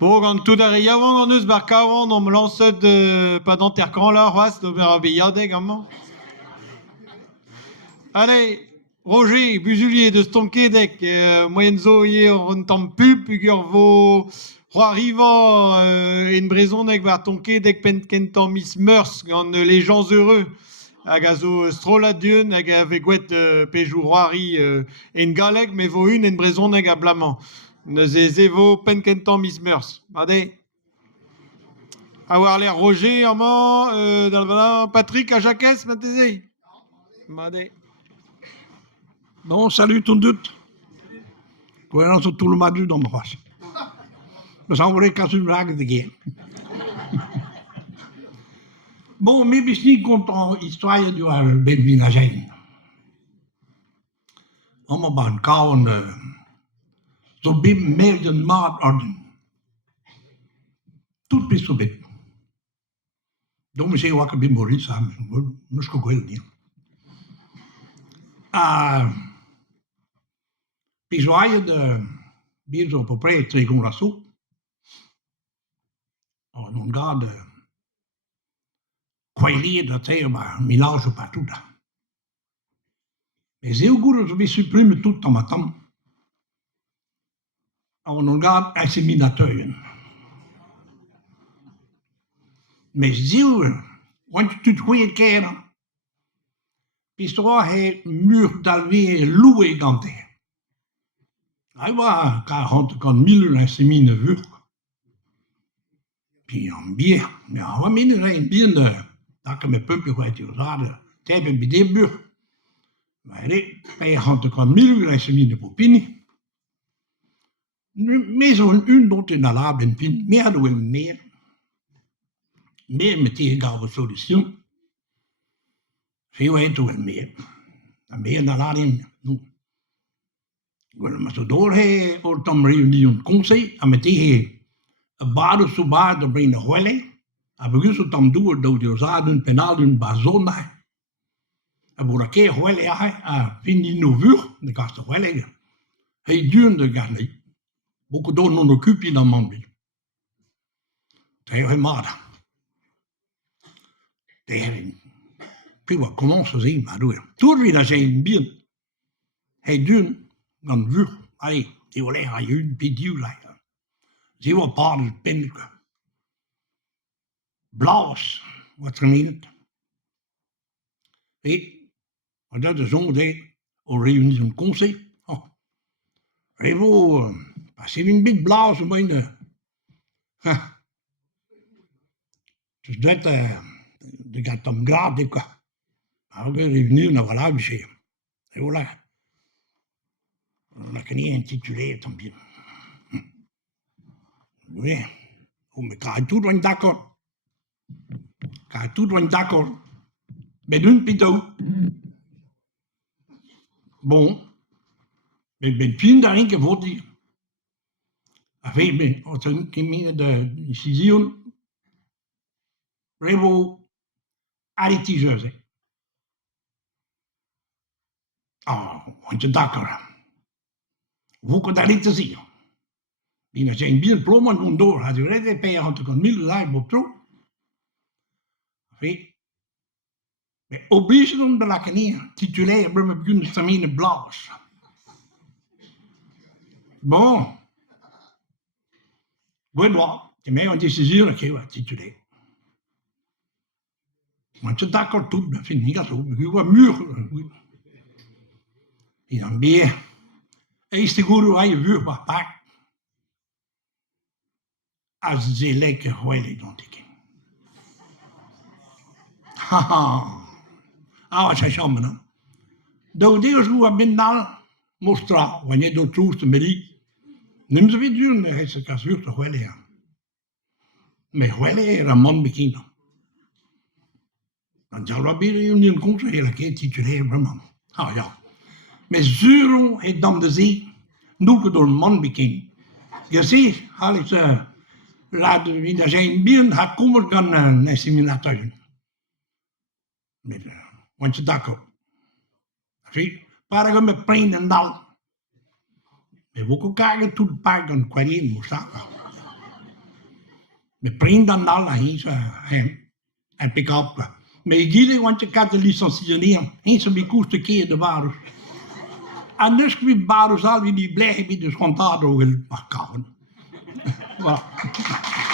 Bon, quand tout à yawan on eus barkawan on me lance de pas d'entercran là, reste de berabillade également. Allez, Roger Buzulier de Stonkedek, moyenzo hier on tombe pub, pugurvo roi riva une braisonek va Tonkedek penkentan Miss Meurs, quand les gens heureux. Agazo stroladun, avec pejou roari en galek, mais vo une braisonek à blamant. Nezevo penkentan Miss Meurs. Allez. Avoir l'air Roger, Patrick à Jacques, Matézé. Allez. Bon, salut tout le monde. Voilà, tout le monde dans ma face. We zijn weer even een vraag te geven. Bon, mais misschien komt er histoire die we binnen zijn. Allemaal bij een koude, zo binnen meer dan maat orden. Tout bis zo binnen. Dan moet je wat ik ben Maurice samen, moest ik ook heel niet. Puis de bien zo à peu près 3 jours zo. On garde kwalier dat hij maar mélange partout là. Mais heel goed als we supprimer tout en matin. On garde inseminatourien. Mais ziel, want je het goede keren. Puis toi hij mur d'alweer loué ganté. Hij was 40.000 insemine vuur. Puis en bien, ja, wat minder zijn bien dat ik met pumpje kwijt je zaden. Zij hebben bij de buur. Maar hij had ook een miljoen popini. Maar zo'n dot in de lab en pin, meer dan wel meer. Meer met tegengaande solutie. Veel weten wel meer. En meer dan laat in. Maar zo door hij wordt dan reunie conseil en met tegen een bade zo bade dan brengt de holle. En we gaan dan door de zaden penalen bazona. En voor een keer holle ja, vind je nou vuur, dan kan je holle. Hij duurde gar niet. Beaucoup d'on non occupé dans mon vie. C'est maat. Puis wat commence à zien, maar door. Toen we daar zijn bien. Hij duurde dan vuur. Hij die wil echt een beetje leggen. Zie wat paarden pinken. Blaas, wat gemeen. Weet, maar dat is ongeveer een reunie van conseil. Revo, passer une big blaas om in de. Dus dat, de gaat om graad, quoi. Maar ook revenu naar voilà, monsieur. Et voilà. On a connu intitulé tant bien. Oui. Oh, mais quand tout va d'accord. Quand tout va d'accord. Ben une pitou. Bon. Ik ben 10 daarin gevoerd hier. Enfin, ben, als ik in de decision, revo arrêtez. Want je d'accord. Hoe kan dat niet te zien? Die zijn bien plommen doen door. Had je redden, ben je aan de middel live op toe. Enfin, mais oblige om de lakken hier. Titulaire, bij me beginnen stamine blaas. Bon. Goed wat. Je mij een decision geven, titulaire. Want je d'accord tout, dat vind ik niet zo. Je wordt muur. En dan ben je. Eerst de goede waar je vuur wat pakt. Als ze lekker hoelen dan te kijken. Haha. Ah, wat is jammer dan. Dat is hoe we nou mostrar. Wanneer je troest met die. Neem ze weer duur, dan is het als vuur te hoelen. Met hoelen er een man bekend. Dan zal we weer een conseil hele keer titulaire man. Ah ja. Met zero het dan de zee. Noeken door een man bekend. Je ziet, als ze laten we daar zijn bieren, gaat komen dan een inseminatourien. Want je dak op. Zie, waar je met pijn en dal. We hebben ook kijken toen het paard dan kwartier moest staan. Me prendan alla hinsa hem. En pick up. Me gile want je kan de licentiëren. Hinsa me koeste keer de barus. En dus we barus al wie die blijven bij de schontado wil pakken. Voilà.